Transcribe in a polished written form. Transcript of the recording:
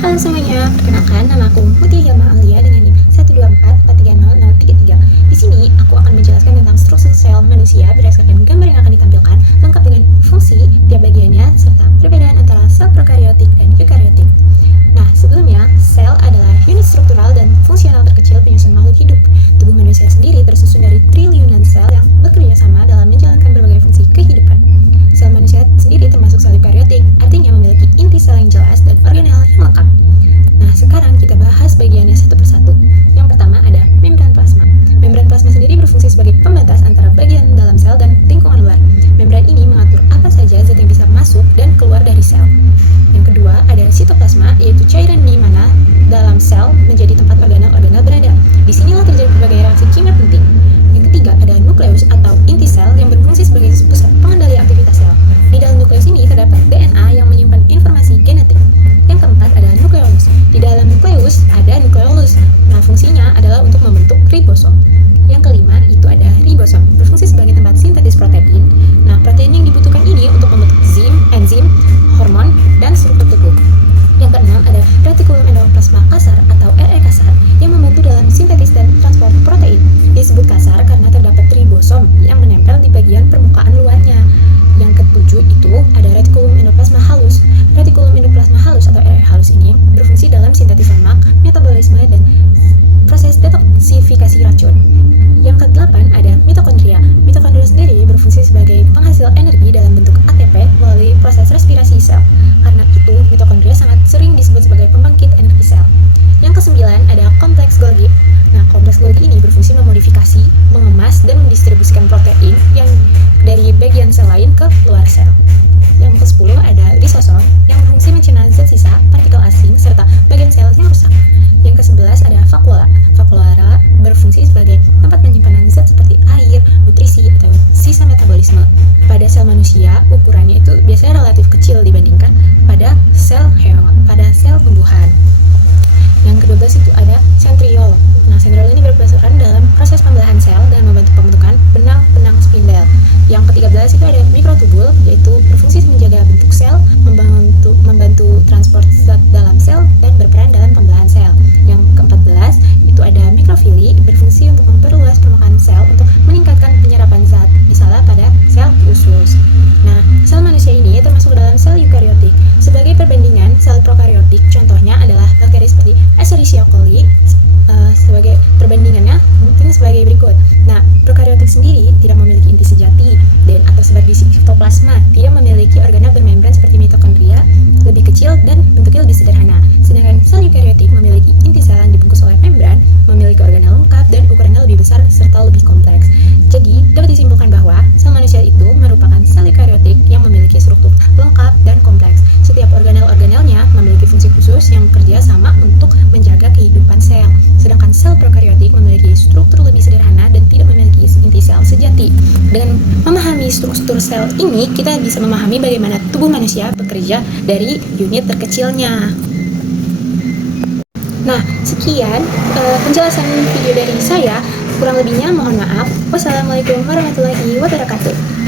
Halo semuanya, perkenalkan nama aku Mutia Hilma Aulia dengan NIM 124430033. Di sini aku akan menjelaskan tentang struktur sel manusia berdasarkan gambar yang akan ditampilkan, lengkap dengan fungsi tiap bagiannya serta perbedaan antara sel prokariotik dan eukariotik. Nah, sebelumnya, sel adalah unit struktural dan fungsional terkecil penyusun makhluk hidup. Tubuh manusia sendiri tersusun dari triliunan sel yang bekerja sama dalam menjalankan berbagai fungsi kehidupan. Sel manusia sendiri termasuk sel eukariotik, artinya memiliki inti sel yang jelas dan organel yang lengkap. Nah, sekarang kita bahas bagiannya satu persatu. Yang pertama ada membran plasma. Membran plasma sendiri berfungsi sebagai pembatas antara bagian dalam sel dan lingkungan luar. Membran ini mengatur apa saja zat yang bisa masuk dan keluar dari sel. Yang kedua ada sitoplasma, yaitu cairan di mana dalam sel menjadi tempat organel-organel berada. Disinilah terjadi berbagai reaksi kimia penting. Yang ketiga ada nukleus atau inti sel yang berfungsi sebagai pusat pengendali aktivitas sel. Di dalam nukleus ini terdapat DNA yang menyimpan informasi genetik. Yang keempat ada nukleolus. Di dalam nukleus ada nukleolus. Nah, fungsinya adalah untuk membentuk ribosom. Yang kelima itu ada ribosom, berfungsi sebagai tempat sintetis protein. Nah, protein yang dibutuhkan ini untuk membentuk enzim, hormon, dan struktur tubuh. Yang keenam ada retikulum endoplasma kasar atau RE kasar yang membantu dalam sintetis dan transport protein. Disebut kasar karena terdapat ribosom yang menempel di bagian permukaan luarnya. Yang ketujuh itu ada retikulum endoplasma halus. Retikulum endoplasma halus atau RE halus ini berfungsi dalam sintetis lemak, metabolisme, dan proses detoksifikasi racun. Yang kedelapan ada mitokondria. Mitokondria sendiri berfungsi sebagai penghasil energi dalam bentuk ATP melalui proses respirasi sel. Karena itu, mitokondria sangat sering disebut sebagai pembangkit energi sel. Yang kesembilan ada kompleks Golgi. Nah, kompleks Golgi ini berfungsi memodifikasi, mengemas, dan mendistribusikan protein yang dari bagian sel lain ke luar sel. Yang ke-10 ada lisosom yang berfungsi mencerna zat sisa, partikel asing, serta bagian sel yang rusak. Yang ke-11 ada vakuola. Vakuola berfungsi sebagai tempat penyimpanan zat seperti air, nutrisi, atau sisa metabolisme. Pada sel manusia, ukurannya itu biasanya relatif kecil dibandingkan pada sel hewan, pada sel tumbuhan. Yang ke-12 itu ada sentriol. Nah, sentriol ini berperan dalam proses pembelahan sel dan membantu pembentukan benang-benang spindel. Yang ke-13 itu ada mikrotubul, yaitu berfungsi menjaga bentuk sel, membantu transport zat dalam sel, dan berperan dalam pembelahan sel. Yang ke-14 itu ada mikrofili, berfungsi untuk memperluas permukaan sel untuk meningkatkan penyerapan zat, misalnya pada sel usus. Nah, sel manusia ini termasuk dalam sel eukariotik. Sebagai perbandingan, sel prokariotik contohnya adalah bakteri seperti Escherichia coli. Sebagai perbandingannya mungkin sebagai berikut. Nah, prokariotik sendiri tidak memiliki inti sejati dan atau sebagai sitoplasma, tidak memiliki organel bermembran seperti mitokondria, lebih kecil dan bentuknya lebih sederhana. Sedangkan sel eukariotik memiliki inti sel yang dibungkus oleh membran, memiliki organel lengkap dan ukurannya lebih besar serta lebih kompleks. Jadi, dapat disimpulkan bahwa sel manusia itu merupakan sel eukariotik yang memiliki struktur lengkap dan kompleks. Setiap organel-organelnya memiliki fungsi khusus yang bekerja sama untuk menjaga kehidupan sel. Sedangkan sel prokariotik memiliki struktur lebih sederhana dan tidak memiliki inti sel sejati. Dengan memahami struktur sel ini, kita bisa memahami bagaimana tubuh manusia bekerja dari unit terkecilnya. Nah, sekian penjelasan video dari saya. Kurang lebihnya mohon maaf. Wassalamualaikum warahmatullahi wabarakatuh.